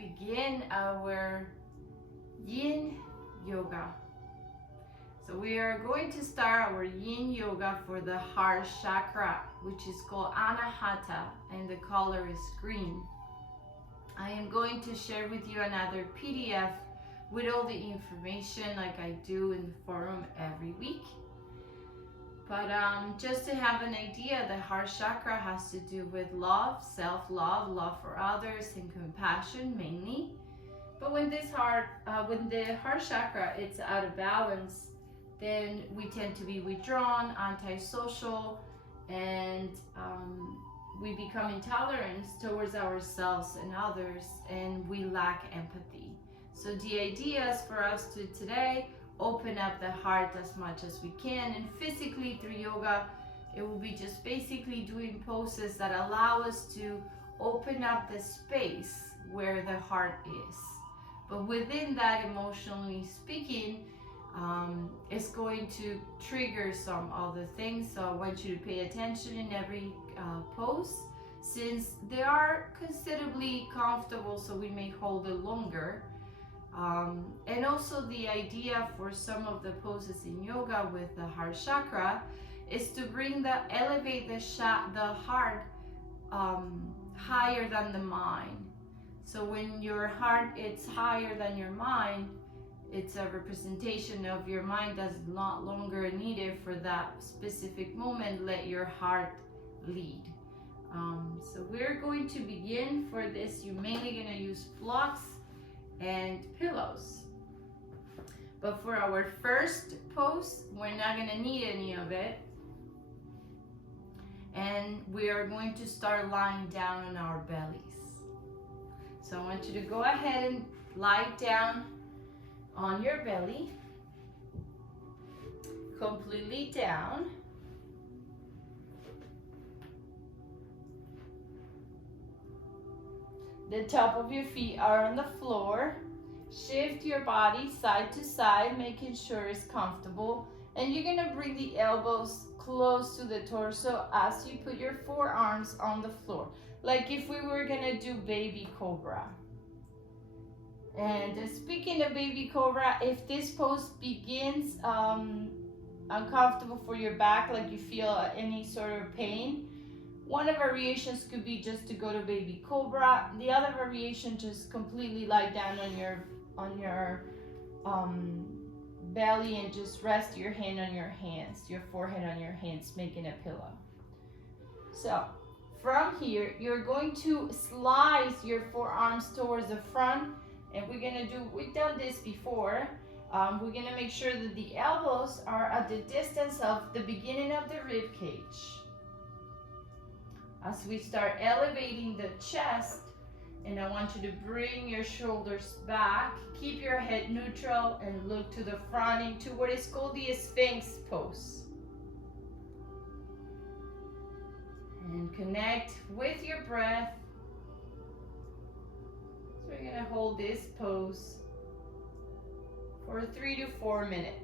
begin our Yin Yoga. So we are going to start our Yin Yoga for the heart chakra, which is called Anahata, and the color is green. I am going to share with you another PDF with all the information like I do in the forum every week. But just to have an idea, the heart chakra has to do with love, self-love, love for others, and compassion mainly. But when the heart chakra it's out of balance, then we tend to be withdrawn, antisocial, and we become intolerant towards ourselves and others, and we lack empathy. So the idea is for us to today open up the heart as much as we can, and physically through yoga it will be just basically doing poses that allow us to open up the space where the heart is. But within that, emotionally speaking, it's going to trigger some other things. So I want you to pay attention in every pose, since they are considerably comfortable, so we may hold it longer. And also the idea for some of the poses in yoga with the heart chakra is to elevate the heart higher than the mind. So when your heart is higher than your mind, it's a representation of your mind that's not longer needed for that specific moment. Let your heart lead. So we're going to begin. For this, you're mainly going to use blocks and pillows. But for our first pose, we're not going to need any of it. And we are going to start lying down on our bellies. So I want you to go ahead and lie down on your belly, completely down. The top of your feet are on the floor. Shift your body side to side, making sure it's comfortable. And you're gonna bring the elbows close to the torso as you put your forearms on the floor, like if we were gonna do baby cobra. And speaking of baby cobra, if this pose begins uncomfortable for your back, like you feel any sort of pain, one of the variations could be just to go to baby cobra. The other variation, just completely lie down on your belly and just rest your hand on your hands, your forehead on your hands, making a pillow. So from here, you're going to slice your forearms towards the front, and we've done this before. We're gonna make sure that the elbows are at the distance of the beginning of the rib cage. As we start elevating the chest, and I want you to bring your shoulders back, keep your head neutral, and look to the front into what is called the Sphinx Pose. And connect with your breath. So we're gonna hold this pose for 3 to 4 minutes.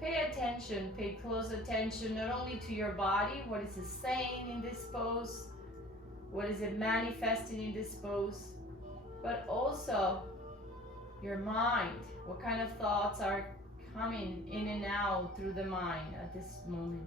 Pay attention, pay close attention, not only to your body, what is it saying in this pose, what is it manifesting in this pose, but also your mind. What kind of thoughts are coming in and out through the mind at this moment.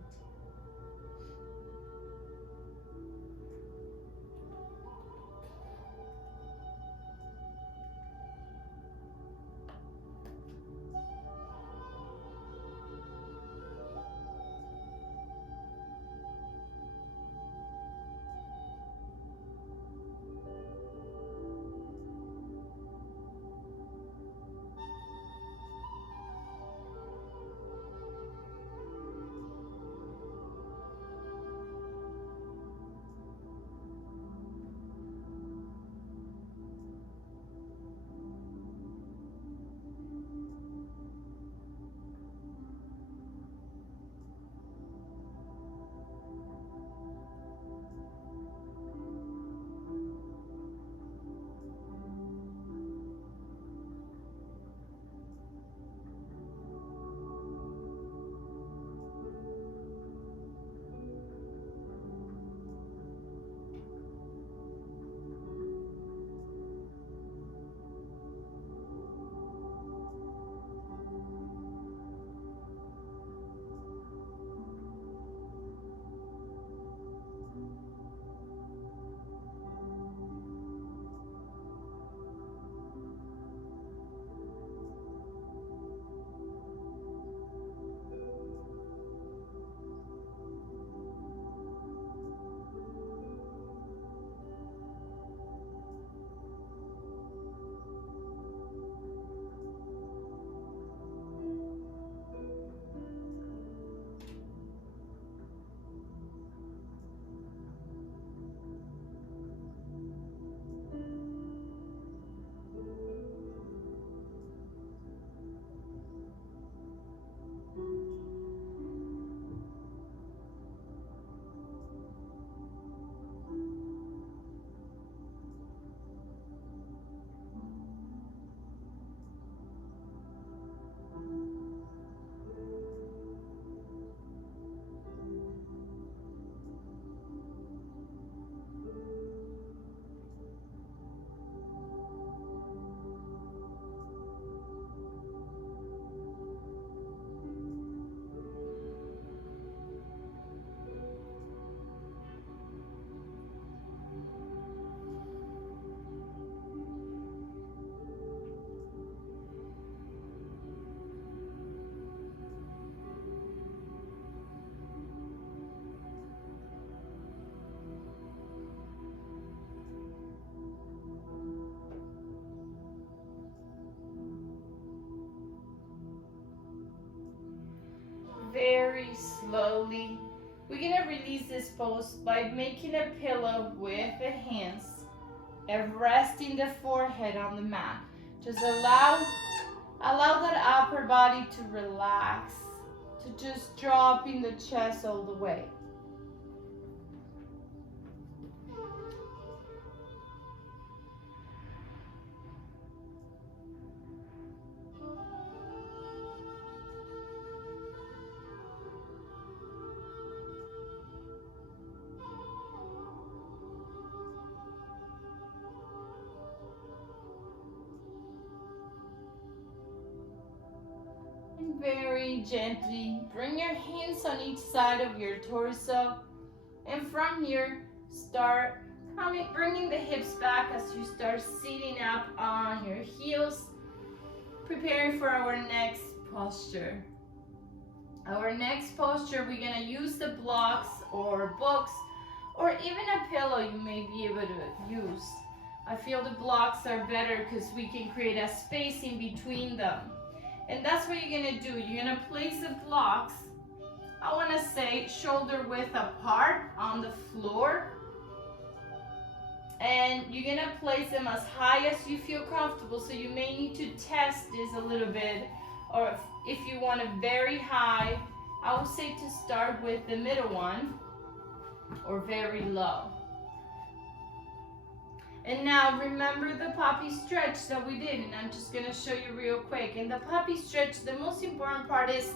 very slowly. We're gonna release this pose by making a pillow with the hands and resting the forehead on the mat. Just allow that upper body to relax, to just drop in the chest all the way. Very gently bring your hands on each side of your torso, and from here start bringing the hips back as you start sitting up on your heels, preparing for our next posture. Our next posture, we're gonna use the blocks or books or even a pillow you may be able to use. I feel the blocks are better because we can create a space in between them. And that's what you're gonna do. You're gonna place the blocks, I wanna say shoulder width apart on the floor. And you're gonna place them as high as you feel comfortable. So you may need to test this a little bit. Or if you want it very high, I would say to start with the middle one or very low. And now remember the puppy stretch that we did, and I'm just gonna show you real quick. In the puppy stretch, the most important part is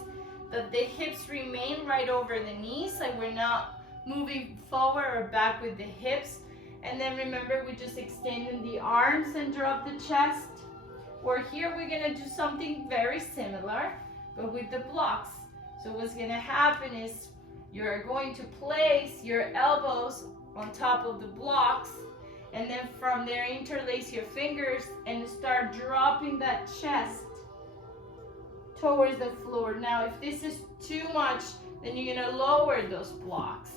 that the hips remain right over the knees, like we're not moving forward or back with the hips. And then remember, we're just extending the arms and drop the chest. Or here we're gonna do something very similar, but with the blocks. So what's gonna happen is you're going to place your elbows on top of the blocks, and then from there interlace your fingers and start dropping that chest towards the floor. Now if this is too much, then you're gonna lower those blocks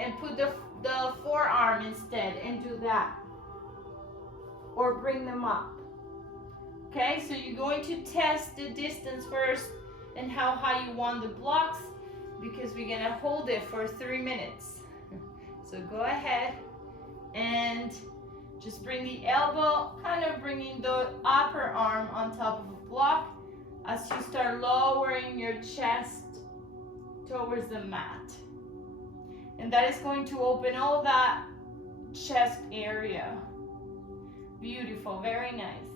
and put the forearm instead and do that, or bring them up. Okay, so you're going to test the distance first and how high you want the blocks, because we're gonna hold it for 3 minutes. So go ahead and just bring the elbow, kind of bringing the upper arm on top of a block as you start lowering your chest towards the mat. And that is going to open all that chest area. Beautiful, very nice.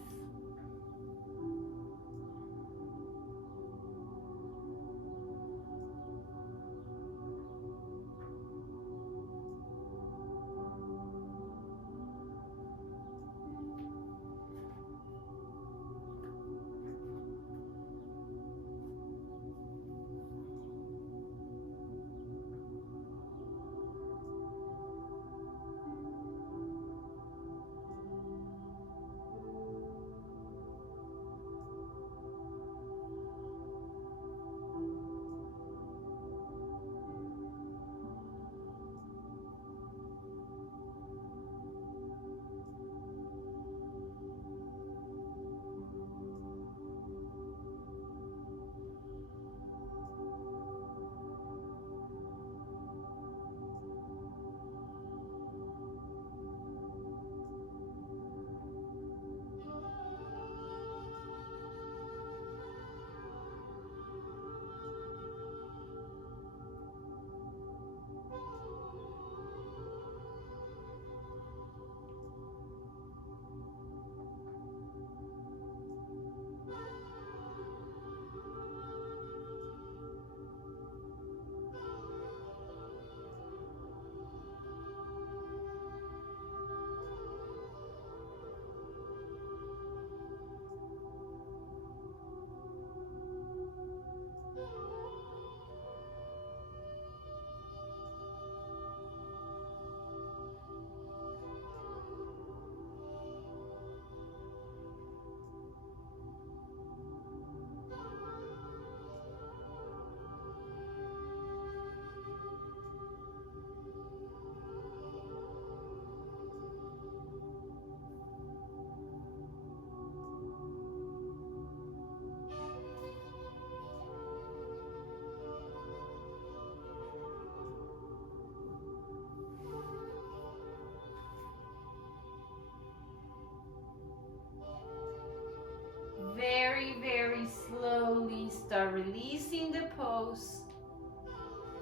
very, very slowly start releasing the pose.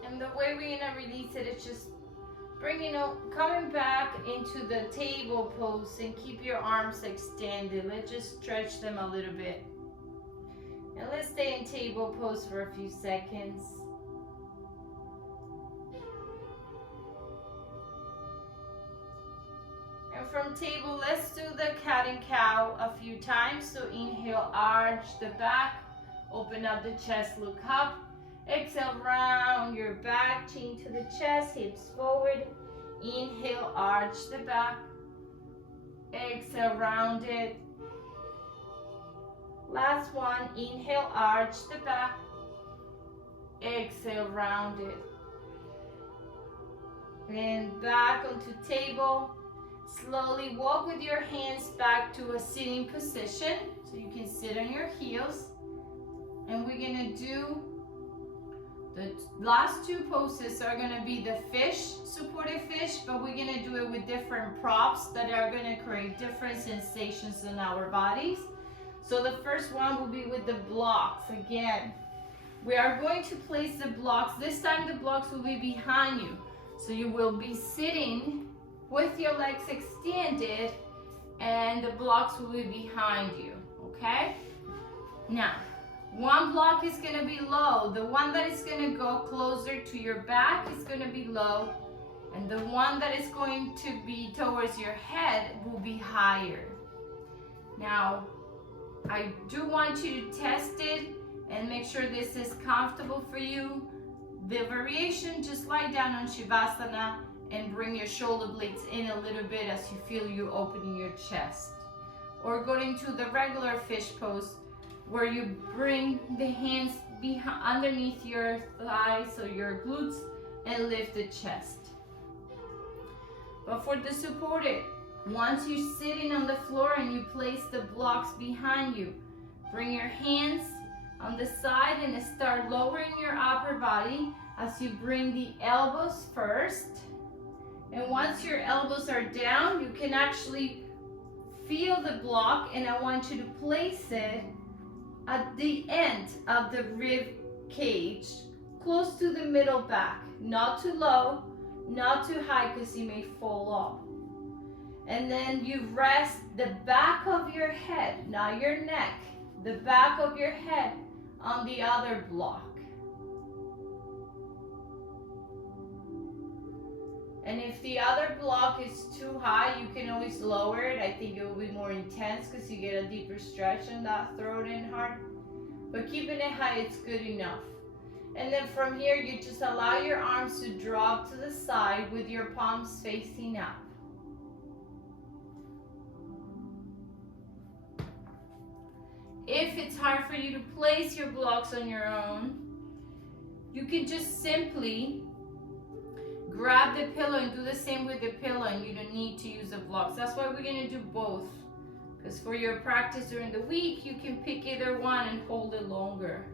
And the way we're gonna release it is just coming back into the table pose and keep your arms extended. Let's just stretch them a little bit. And let's stay in table pose for a few seconds. And from table, let's do the cat and cow a few times. So inhale, arch the back, open up the chest, look up. Exhale, round your back, chin to the chest, hips forward. Inhale, arch the back. Exhale, round it. Last one, inhale, arch the back. Exhale, round it. And back onto table. Slowly walk with your hands back to a sitting position. So you can sit on your heels. And we're gonna do the last two poses are gonna be the fish, supported fish, but we're gonna do it with different props that are gonna create different sensations in our bodies. So the first one will be with the blocks. Again, we are going to place the blocks. This time the blocks will be behind you. So you will be sitting with your legs extended and the blocks will be behind you, okay? Now, one block is gonna be low. The one that is gonna go closer to your back is gonna be low. And the one that is going to be towards your head will be higher. Now, I do want you to test it and make sure this is comfortable for you. The variation, just lie down on Shavasana and bring your shoulder blades in a little bit as you feel you opening your chest. Or going to the regular fish pose where you bring the hands underneath your thighs or your glutes and lift the chest. But for the supported, once you're sitting on the floor and you place the blocks behind you, bring your hands on the side and start lowering your upper body as you bring the elbows first. And once your elbows are down, you can actually feel the block, and I want you to place it at the end of the rib cage, close to the middle back. Not too low, not too high because you may fall off. And then you rest the back of your head, not your neck, the back of your head on the other block. And if the other block is too high, you can always lower it. I think it will be more intense because you get a deeper stretch in that throat and heart. But keeping it high, it's good enough. And then from here, you just allow your arms to drop to the side with your palms facing up. If it's hard for you to place your blocks on your own, you can just simply grab the pillow and do the same with the pillow, and you don't need to use the blocks. That's why we're gonna do both. Because for your practice during the week, you can pick either one and hold it longer.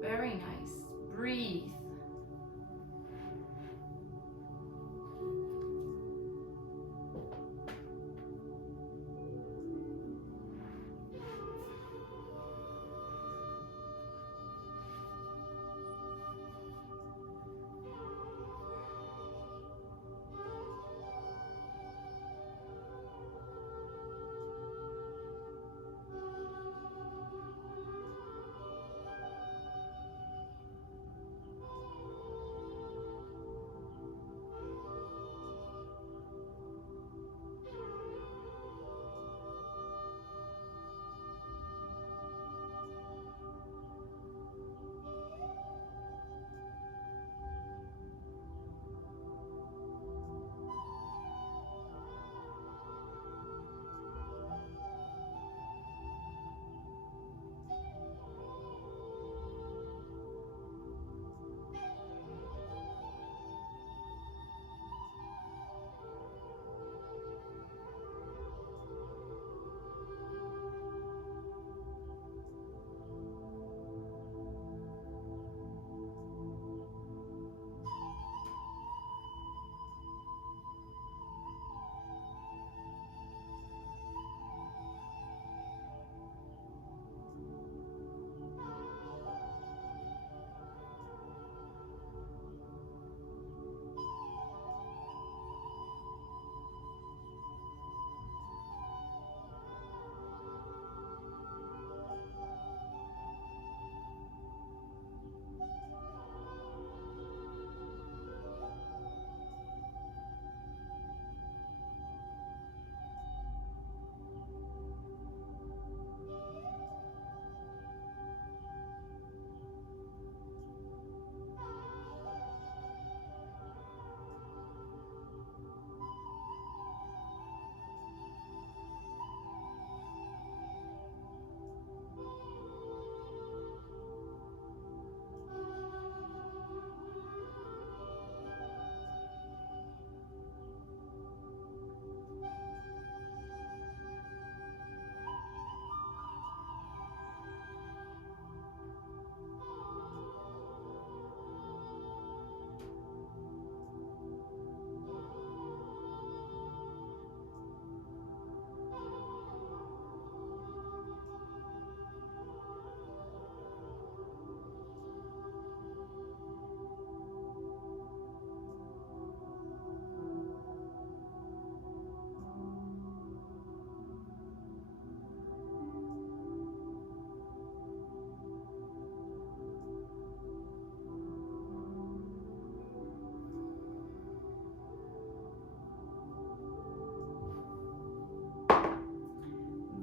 Very nice. Breathe.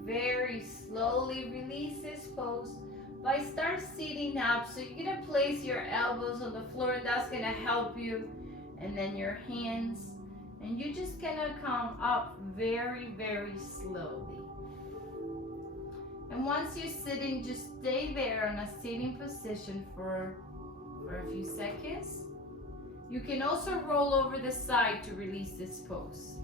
very slowly release this pose by start sitting up. So you're gonna place your elbows on the floor, and that's gonna help you. And then your hands, and you're just gonna come up very, very slowly. And once you're sitting, just stay there in a sitting position for a few seconds. You can also roll over the side to release this pose.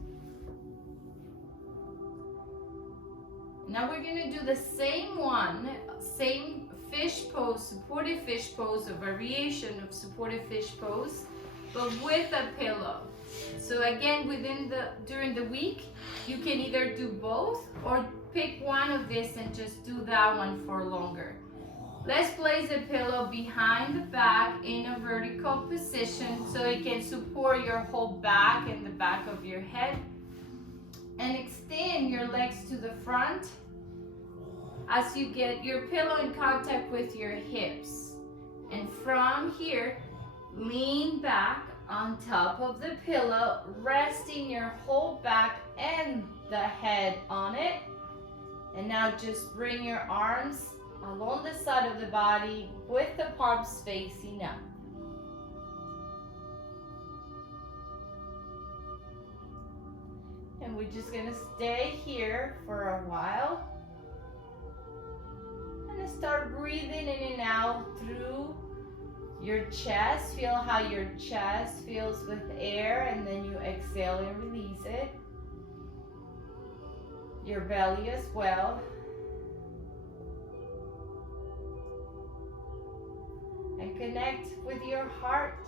Now we're gonna do the same one, same fish pose, supported fish pose, a variation of supported fish pose, but with a pillow. So again, during the week, you can either do both or pick one of this and just do that one for longer. Let's place a pillow behind the back in a vertical position so it can support your whole back and the back of your head. And extend your legs to the front as you get your pillow in contact with your hips. And from here, lean back on top of the pillow, resting your whole back and the head on it. And now just bring your arms along the side of the body with the palms facing up. And we're just gonna stay here for a while. And start breathing in and out through your chest. Feel how your chest feels with air, and then you exhale and release it. Your belly as well. And connect with your heart.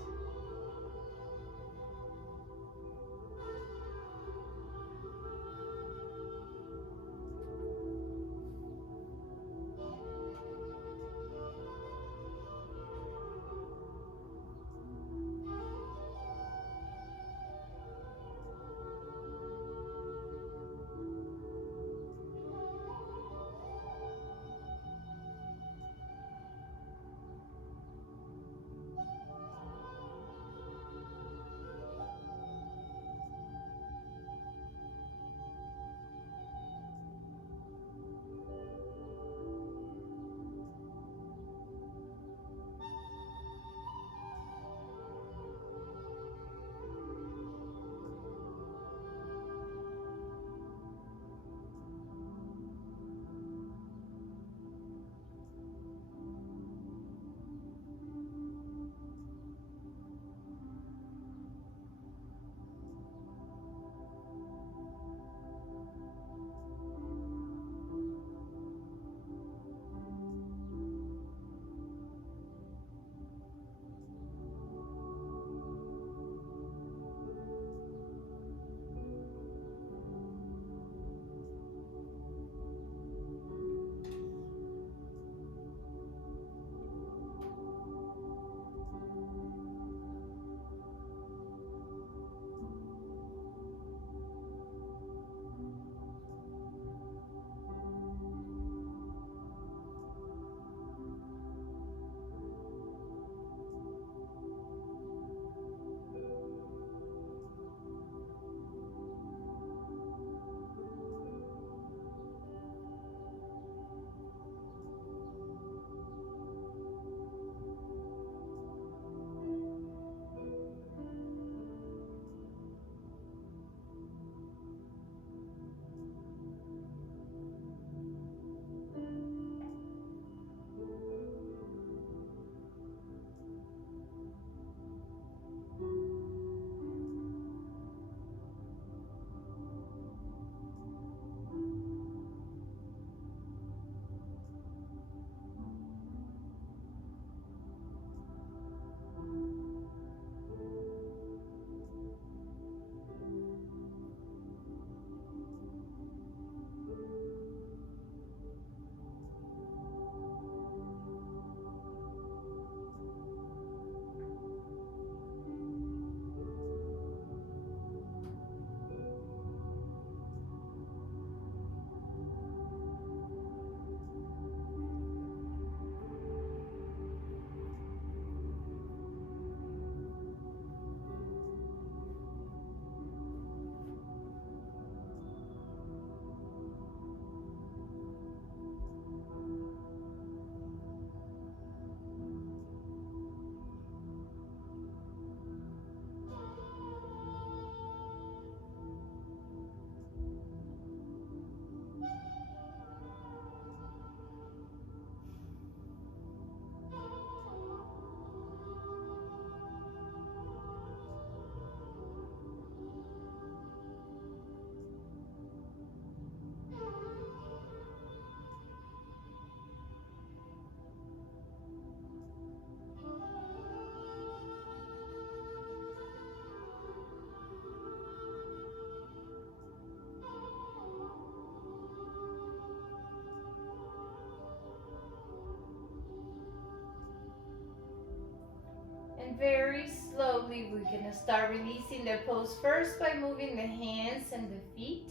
very slowly, we're gonna start releasing the pose first by moving the hands and the feet.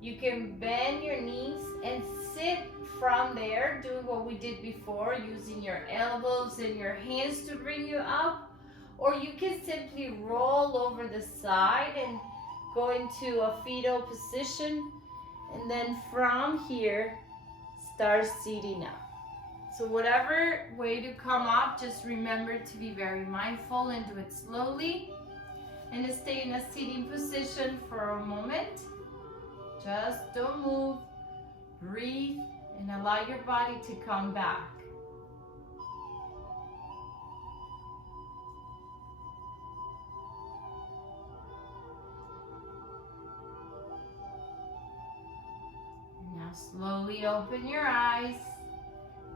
You can bend your knees and sit from there, doing what we did before, using your elbows and your hands to bring you up. Or you can simply roll over the side and go into a fetal position. And then from here, start seating up. So whatever way to come up, just remember to be very mindful and do it slowly. And to stay in a seating position for a moment. Just don't move, breathe, and allow your body to come back. Now slowly open your eyes,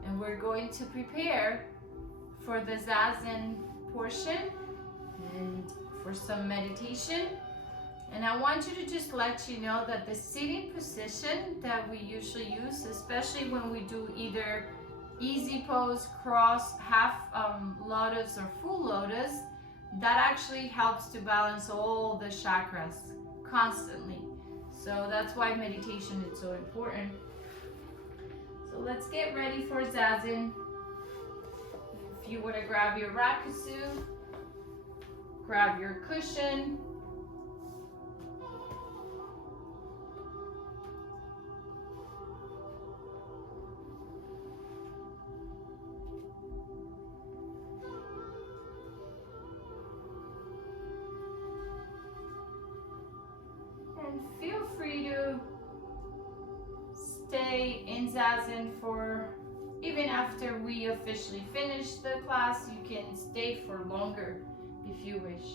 and we're going to prepare for the Zazen portion and for some meditation. And I want you to just let you know that the sitting position that we usually use, especially when we do either easy pose, cross, half lotus or full lotus, that actually helps to balance all the chakras constantly. So that's why meditation is so important. So let's get ready for Zazen. If you want to grab your rakusu, grab your cushion. And feel free to stay in Zazen for, even after we officially finish the class, you can stay for longer if you wish.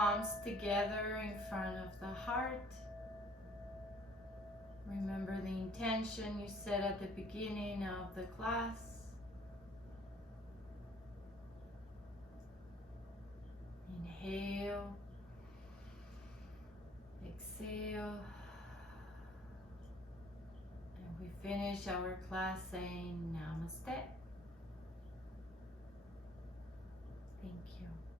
palms together in front of the heart. Remember the intention you set at the beginning of the class. Inhale, exhale, and we finish our class saying Namaste.